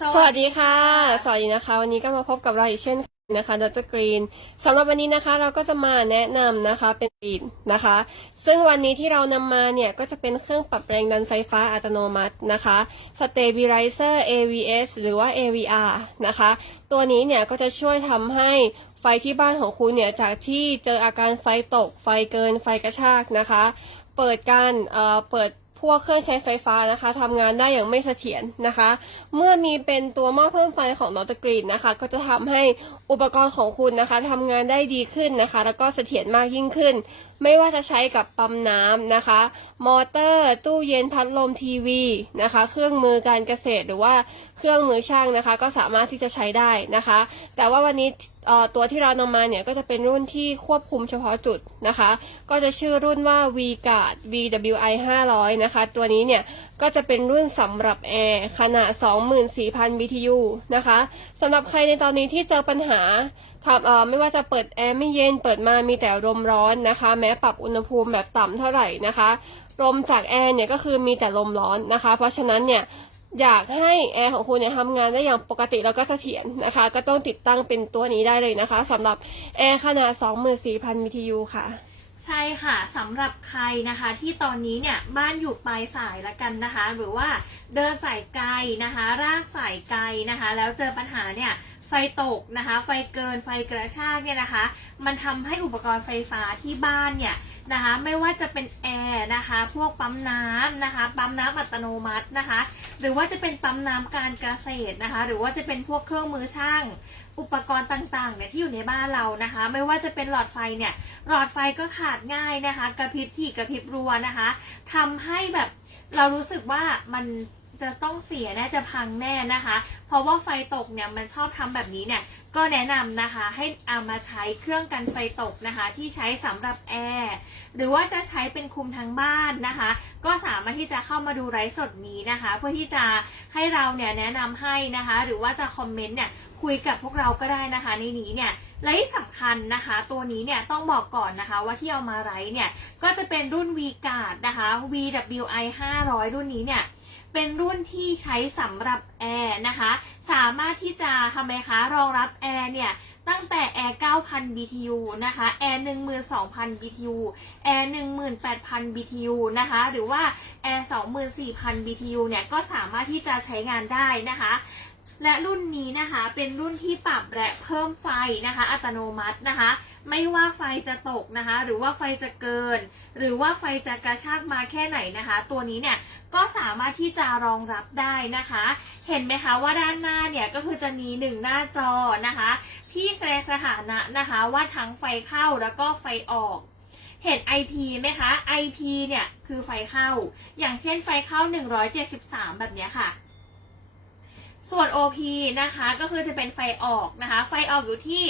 สวัสดีค่ะ สวัสดีนะคะ วันนี้ก็มาพบกับเราอีกเช่นเคยนะคะดรกรีนสำหรับวันนี้นะคะเราก็จะมาแนะนำนะคะเป็นกรีนนะคะ ซึ่งวันนี้ที่เรานำมาเนี่ย ก็จะเป็นเครื่องปรับแรงดันไฟฟ้าอัตโนมัตินะคะ Stabilizer AVS หรือว่า AVR นะคะ ตัวนี้เนี่ย ก็จะช่วยทำให้ไฟที่บ้านของคุณเนี่ย จากที่เจออาการไฟตก ไฟเกินไฟกระชากนะคะ เปิดการเอ่อเปิด พวกเครื่องใช้ไฟฟ้านะคะทำงานได้อย่างไม่เสถียรนะคะ เมื่อมีเป็นตัวหม้อเพิ่มไฟของนอตกรีนนะคะ ก็จะทำให้อุปกรณ์ของคุณนะคะทำงานได้ดีขึ้นนะคะ แล้วก็เสถียรมากยิ่งขึ้น ไม่ว่าจะใช้กับปั๊มน้ำนะคะ มอเตอร์ ตู้เย็นพัดลมทีวีนะคะ เครื่องมือการเกษตรหรือว่าเครื่องมือช่างนะคะ ก็สามารถที่จะใช้ได้นะคะ แต่ว่าวันนี้ตัวที่เรานำมาเนี่ยก็จะเป็นรุ่นที่ควบคุมเฉพาะจุดนะคะ ก็จะชื่อรุ่นว่า V-Guard VWI 500 นะคะ ตัวนี้เนี่ย ก็จะเป็นรุ่นสำหรับแอร์ขนาด 24,000 BTU นะคะสำหรับใครในตอนนี้ที่เจอปัญหาทำเอ่อไม่ว่าจะเปิดแอร์ไม่เย็นเปิดมามีแต่ลมร้อนนะคะ แม้ปรับอุณหภูมิแบบต่ำเท่าไหร่นะคะลมจากแอร์เนี่ยก็คือมีแต่ลมร้อนนะคะ เพราะฉะนั้นเนี่ยอยากให้แอร์ของคุณเนี่ยทำงานได้อย่างปกติแล้วก็เสถียรนะคะ ก็ต้องติดตั้งเป็นตัวนี้ได้เลยนะคะสำหรับแอร์ขนาด 24,000 BTU ค่ะ ใช่ค่ะสำหรับใครนะคะที่ตอนนี้เนี่ยบ้านอยู่ปลายสายละกันนะคะ หรือว่าเดินสายไกลนะคะรากสายไกลนะคะ แล้วเจอปัญหาเนี่ย ไฟตกนะคะ ไฟเกินไฟกระชากเนี่ยนะคะ มันทำให้อุปกรณ์ไฟฟ้าที่บ้านเนี่ยนะคะ ไม่ว่าจะเป็นแอร์นะคะ พวกปั๊มน้ำนะคะ ปั๊มน้ำอัตโนมัตินะคะ หรือว่าจะเป็นปั๊มน้ำการเกษตรนะคะ หรือว่าจะเป็นพวกเครื่องมือช่างอุปกรณ์ต่างๆเนี่ยที่อยู่ในบ้านเรานะคะ ไม่ว่าจะเป็นหลอดไฟเนี่ย หลอดไฟก็ขาดง่ายนะคะ กระพริบถี่กระพริบรัวนะคะทำให้แบบเรารู้สึกว่ามัน จะต้องเสียแน่จะพังแน่นะคะ เพราะว่าไฟตกเนี่ยมันชอบทำแบบนี้เนี่ยก็แนะนำนะคะให้เอามาใช้เครื่องกันไฟตกนะคะ ที่ใช้สำหรับแอร์หรือว่าจะใช้เป็นคุมทั้งบ้านนะคะ ก็สามารถที่จะเข้ามาดูไลฟ์สดนี้นะคะ เพื่อที่จะให้เราเนี่ยแนะนำให้นะคะ หรือว่าจะคอมเมนต์เนี่ยคุยกับพวกเราก็ได้นะคะ ในนี้เนี่ยและที่สำคัญนะคะ ตัวนี้เนี่ยต้องบอกก่อนนะคะว่าที่เอามาไลฟ์เนี่ยก็จะเป็นรุ่น V Guard นะคะ VWI 500 รุ่นนี้เนี่ย เป็นรุ่นที่ใช้สำหรับแอร์นะคะ สามารถที่จะทำไมคะ รองรับแอร์เนี่ยตั้งแต่แอร์ 9,000 BTU นะคะ แอร์ 12,000 BTU แอร์ 18,000 BTU นะคะ หรือว่าแอร์ 24,000 BTU เนี่ย ก็สามารถที่จะใช้งานได้นะคะ และรุ่นนี้นะคะ เป็นรุ่นที่ปรับและเพิ่มไฟนะคะ อัตโนมัตินะคะ ไม่ว่าไฟจะตกนะคะ หรือว่าไฟจะเกิน หรือว่าไฟจะกระชากมาแค่ไหนนะคะ ตัวนี้เนี่ยก็สามารถที่จะรองรับได้นะคะ เห็นไหมคะว่าด้านหน้าเนี่ยก็คือจะมีหนึ่งหน้าจอนะคะ ที่แสดงสถานะนะคะว่าทั้งไฟเข้าแล้วก็ไฟออกเห็น IP ไหมคะ IP เนี่ยคือไฟเข้า อย่างเช่นไฟเข้า 173 แบบนี้ค่ะ ส่วน OP นะคะก็คือจะเป็นไฟออกนะคะ ไฟออกอยู่ที่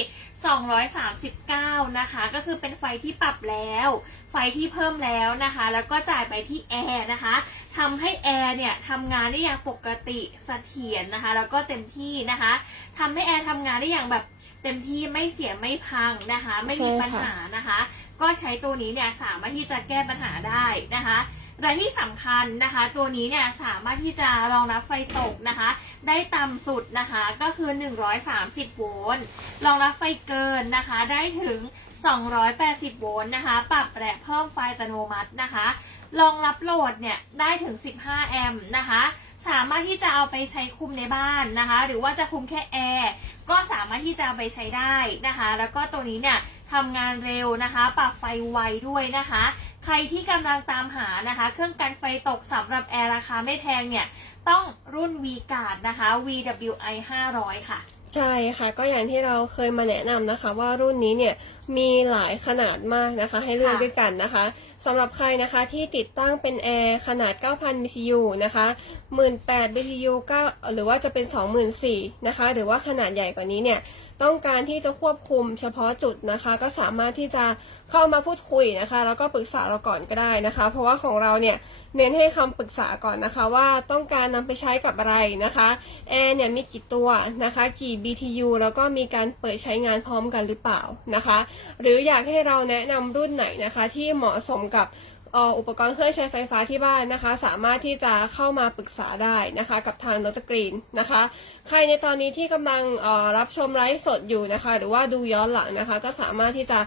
239 นะคะ ก็คือเป็นไฟที่ปรับแล้ว ไฟที่เพิ่มแล้วนะคะ แล้วก็จ่ายไปที่แอร์นะคะทำให้แอร์เนี่ยทำงานได้อย่างปกติเสถียรนะคะ แล้วก็เต็มที่นะคะทำให้แอร์ทำงานได้อย่างแบบเต็มที่ไม่เสียไม่พังนะคะ ไม่มีใช่ค่ะปัญหานะคะ ก็ใช้ตัวนี้เนี่ยสามารถที่จะแก้ปัญหาได้นะคะ และที่สำคัญนะคะ ตัวนี้เนี่ยสามารถที่จะรองรับไฟตกนะคะ ได้ต่ำสุดนะคะ ก็คือ 130 โวลต์รองรับไฟเกินนะคะ ได้ถึง 280 โวลต์นะคะ ปรับและเพิ่มไฟอัตโนมัตินะคะรองรับโหลดเนี่ยได้ถึง 15 แอมป์นะคะสามารถที่จะเอาไปใช้คุมในบ้านนะคะ หรือว่าจะคุมแค่แอร์ก็สามารถที่จะเอาไปใช้ได้นะคะ แล้วก็ตัวนี้เนี่ยทำงานเร็วนะคะ ปรับไฟไวด้วยนะคะ ใครที่กำลังตามหานะคะ เครื่องกันไฟตกสำหรับแอร์ราคาไม่แพงเนี่ย ต้องรุ่น V Guard นะคะ VWI 500 ค่ะใช่ค่ะก็อย่างที่เราเคยมาแนะนำนะคะ ว่ารุ่นนี้เนี่ยมีหลายขนาดมากนะคะ ให้เลือกค่ะด้วยกันนะคะสำหรับใครนะคะที่ติดตั้งเป็นแอร์ขนาด 9,000 BTU นะคะ18,000 BTU 9หรือว่าจะเป็น 24,000นะคะ หรือว่าขนาดใหญ่กว่านี้เนี่ย ต้องการที่จะควบคุมเฉพาะจุดนะคะ ก็สามารถที่จะเข้ามาพูดคุยนะคะ แล้วก็ปรึกษาเราก่อนก็ได้นะคะ เพราะว่าของเราเนี่ยเน้นให้คำปรึกษาก่อนนะคะ ว่าต้องการนำไปใช้กับอะไรนะคะแอร์เนี่ยมีกี่ตัวนะคะ กี่ BTU แล้วก็มีการเปิดใช้งานพร้อมกันหรือเปล่านะคะ หรืออยากให้เราแนะนำรุ่นไหนนะคะ ที่เหมาะสมกับอุปกรณ์เครื่องใช้ไฟฟ้าที่บ้านนะคะ สามารถที่จะเข้ามาปรึกษาได้นะคะ กับทางดรกรีนนะคะ ใครในตอนนี้ที่กำลังรับชมไลฟ์สดอยู่นะคะ หรือว่าดูย้อนหลังนะคะ ก็สามารถที่จะ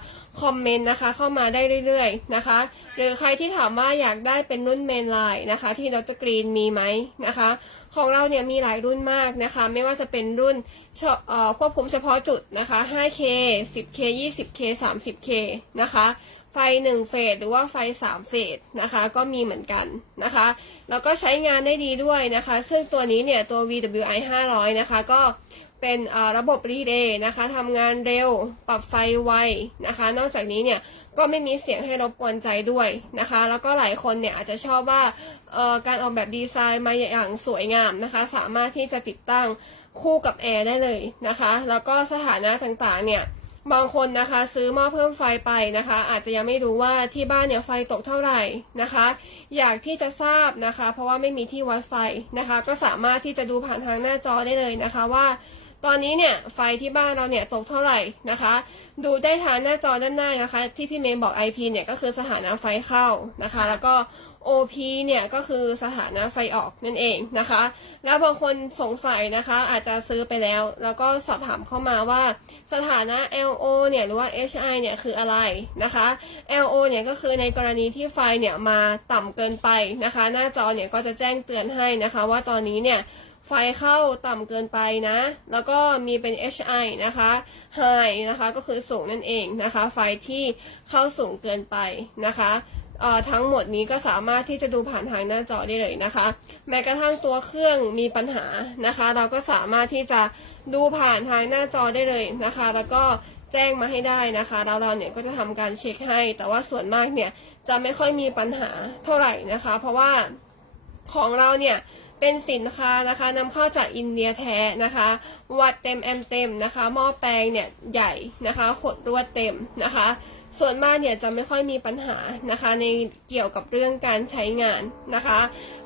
คอมเมนต์นะคะ เข้ามาได้เรื่อยๆนะคะ หรือใครที่ถามว่าอยากได้เป็นรุ่นเมนไลน์นะคะ ที่ดรกรีนมีไหมนะคะ ของเราเนี่ยมีหลายรุ่นมากนะคะ ไม่ว่าจะเป็นรุ่นควบคุมเฉพาะจุดนะคะ 5K 10K 20K 30K นะคะ ไฟ1เฟสหรือว่าไฟ3เฟสนะคะ ก็มีเหมือนกันนะคะ แล้วก็ใช้งานได้ดีด้วยนะคะ ซึ่งตัวนี้เนี่ยตัว VWI 500 นะคะ ก็เป็นระบบรีเลย์นะคะทำงานเร็วปรับไฟไวนะคะ นอกจากนี้เนี่ยก็ไม่มีเสียงให้รบกวนใจด้วยนะคะ แล้วก็หลายคนเนี่ยอาจจะชอบว่าการออกแบบดีไซน์มาอย่างสวยงามนะคะ สามารถที่จะติดตั้งคู่กับแอร์ได้เลยนะคะ แล้วก็สถานะต่างๆเนี่ย บางคนนะคะซื้อหม้อเพิ่มไฟไปนะคะ อาจจะยังไม่รู้ว่าที่บ้านเนี่ยไฟตกเท่าไหร่นะคะ อยากที่จะทราบนะคะ เพราะว่าไม่มีที่วัดไฟนะคะ ก็สามารถที่จะดูผ่านทางหน้าจอได้เลยนะคะว่า ตอนนี้เนี่ยไฟที่บ้านเราเนี่ยตกเท่าไหร่นะคะ ดูได้ทางหน้าจอด้านหน้านะคะ ที่พี่เมย์บอก IP เนี่ยก็คือสถานะไฟเข้านะคะ แล้วก็ OP เนี่ยก็คือสถานะไฟออกนั่นเองนะคะ แล้วบางคนสงสัยนะคะอาจจะซื้อไปแล้ว แล้วก็สอบถามเข้ามาว่าสถานะ LO เนี่ยหรือว่า HI เนี่ยคืออะไรนะคะ LO เนี่ยก็คือในกรณีที่ไฟเนี่ยมาต่ำเกินไปนะคะ หน้าจอเนี่ยก็จะแจ้งเตือนให้นะคะว่าตอนนี้เนี่ยไฟเข้าต่ำเกินไปนะ แล้วก็มีเป็น HI นะคะ High นะคะก็คือสูงนั่นเองนะคะ ไฟที่เข้าสูงเกินไปนะคะ ทั้งหมดนี้ก็สามารถที่จะดูผ่านทางหน้าจอได้เลยนะคะ แม้กระทั่งตัวเครื่องมีปัญหานะคะ เราก็สามารถที่จะดูผ่านทางหน้าจอได้เลยนะคะ แล้วก็แจ้งมาให้ได้นะคะแล้วเราเนี่ยก็จะทำการเช็คให้ แต่ว่าส่วนมากเนี่ยจะไม่ค่อยมีปัญหาเท่าไหร่นะคะ เพราะว่าของเราเนี่ยเป็นสินค้านะคะนำเข้าจากอินเดียแท้นะคะ วัดเต็มแอมเต็มนะคะหม้อแปลงเนี่ยใหญ่นะคะขดรวดเต็มนะคะ ส่วนมากเนี่ยจะไม่ค่อยมีปัญหานะคะ ในเกี่ยวกับเรื่องการใช้งานนะคะ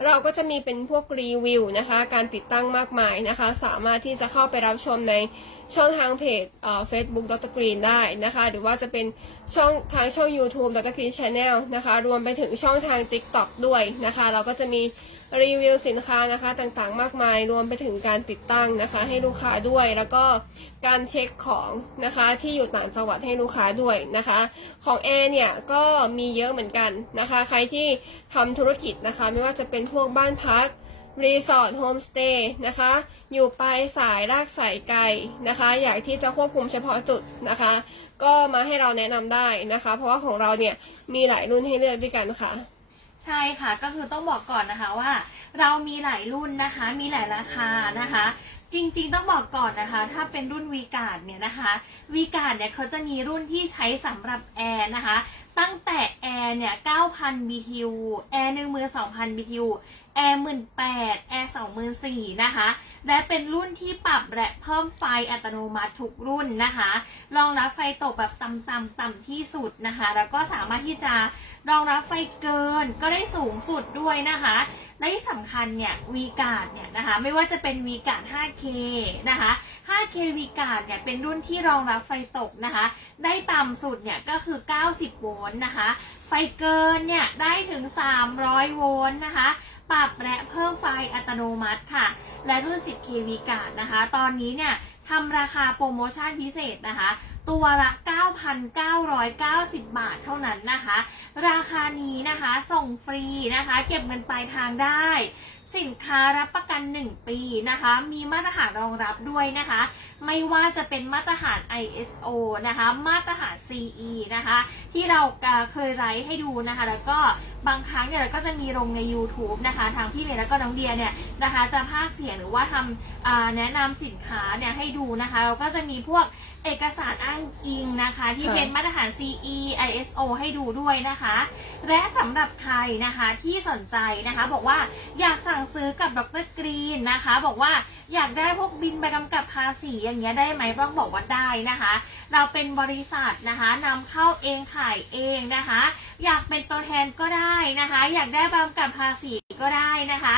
เราก็จะมีเป็นพวกรีวิวนะคะ การติดตั้งมากมายนะคะ สามารถที่จะเข้าไปรับชมในช่องทางเพจเอ่อ Facebook Dr. Green ได้นะคะ หรือว่าจะเป็นช่องทางช่อง YouTube Dr. Green Channel นะคะ รวมไปถึงช่องทาง TikTok ด้วยนะคะ เราก็จะมี รีวิวสินค้านะคะต่างๆ มากมายรวมไปถึงการติดตั้งนะคะ ให้ลูกค้าด้วย แล้วก็การเช็คของนะคะที่อยู่ต่างจังหวัดให้ลูกค้าด้วยนะคะ ของแอร์เนี่ยก็มีเยอะเหมือนกันนะคะ ใครที่ทำธุรกิจนะคะ ไม่ว่าจะเป็นพวกบ้านพักรีสอร์ทโฮมสเตย์นะคะ อยู่ปลายสายรากสายไกลนะคะ อยากที่จะควบคุมเฉพาะจุดนะคะ ก็มาให้เราแนะนำได้นะคะ เพราะว่าของเราเนี่ยมีหลายรุ่นให้เลือกด้วยกันค่ะ ใช่ค่ะก็คือต้องบอกก่อนนะคะว่า เรามีหลายรุ่นนะคะ มีหลายราคานะคะ จริงๆต้องบอกก่อนนะคะ ถ้าเป็นรุ่นวีการ์ดเนี่ยนะคะวีการ์ดเนี่ยเขาจะมีรุ่นที่ใช้สำหรับแอร์นะคะ ตั้งแต่แอร์เนี่ย 9,000 BTU แอร์หนึ่งมือ2,000 BTU แอร์18,000แอร์24,000นะคะ และเป็นรุ่นที่ปรับและเพิ่มไฟอัตโนมัติทุกรุ่นนะคะ รองรับไฟตกแบบต่ำๆต่ำที่สุดนะคะ แล้วก็สามารถที่จะรองรับไฟเกินก็ได้สูงสุดด้วยนะคะ และที่สำคัญเนี่ยวีการ์ดเนี่ยนะคะ ไม่ว่าจะเป็นวีการ์ด 5K นะคะ 5K v ีการ์ดเนี่ยเป็นรุ่นที่รองรับไฟตกนะคะ ได้ต่ำสุดเนี่ยก็คือ 90 โวลต์นะคะ ไฟเกินเนี่ยได้ถึง 300 โวลต์นะคะ ปรับและเพิ่มไฟอัตโนมัติค่ะ และรุ่น 10K v ีการ์ดนะคะ ตอนนี้เนี่ยทำราคาโปรโมชั่นพิเศษนะคะ ตัวละ 9,990 บาทเท่านั้นนะคะ ราคานี้นะคะส่งฟรีนะคะ เก็บเงินปลายทางได้ สินค้ารับประกัน 1 ปีนะคะ มีมาตรฐานรองรับด้วยนะคะ ไม่ว่าจะเป็นมาตรฐาน ISO นะคะ มาตรฐาน CE นะคะ ที่เราเคยไลฟ์ให้ดูนะคะ แล้วก็ บางครั้งเนี่ยเราก็จะมีลงใน YouTube นะคะทางพี่เมย์แล้วก็น้องเดียเนี่ยนะคะ จะพากย์เสียงหรือว่าทำอ่าแนะนำสินค้าเนี่ยให้ดูนะคะ เราก็จะมีพวกเอกสารอ้างอิงนะคะ ที่ค่ะเป็นมาตรฐาน CE ISO ให้ดูด้วยนะคะ และสำหรับใครนะคะที่สนใจนะคะ บอกว่าอยากสั่งซื้อกับดรกรีนนะคะ บอกว่าอยากได้พวกบินใบกำกับภาษีอย่างเงี้ยได้ไหมต้องบอกว่าได้นะคะเราเป็นบริษัทนะคะนำเข้าเองขายเองนะคะ อยากเป็นตัวแทนก็ได้นะคะ อยากได้ใบกำกับภาษีก็ได้นะคะ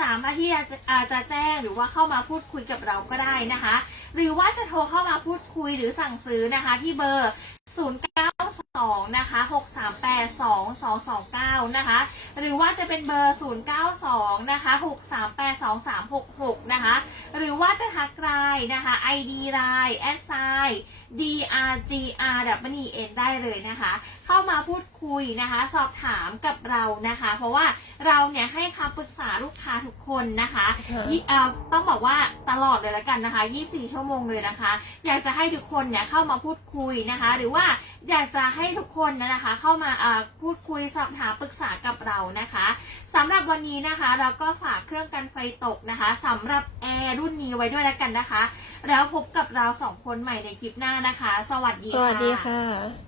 สามารถที่จะอาจจะแจ้งหรือว่าเข้ามาพูดคุยกับเราก็ได้นะคะ หรือว่าจะโทรเข้ามาพูดคุยหรือสั่งซื้อนะคะที่เบอร์ 092 นะคะ 638 2229 นะคะ หรือว่าจะเป็นเบอร์ 092 นะคะ 638 2366 นะคะ หรือว่าจะทักไลน์นะคะ ID ไลน์ s i drgr w n ได้เลยนะคะ เข้ามาพูดคุยนะคะ สอบถามกับเรานะคะ เพราะว่าเราเนี่ยให้คำปรึกษาลูกค้าทุกคนนะคะค่ะยี่เอ่อต้องบอกว่าตลอดเลยละกันนะคะ 24 ชั่วโมงเลยนะคะ อยากจะให้ทุกคนเนี่ยเข้ามาพูดคุยนะคะ หรือว่าอยากจะให้ทุกคนนะคะ เข้ามาเอ่อพูดคุยสอบถามปรึกษากับเรานะคะสำหรับวันนี้นะคะ เราก็ฝากเครื่องกันไฟตกนะคะสำหรับแอร์รุ่นนี้ไว้ด้วยแล้วกันนะคะ แล้วพบกับเราสองคนใหม่ในคลิปหน้านะคะ สวัสดีสค่ะ วัสดีค่ะ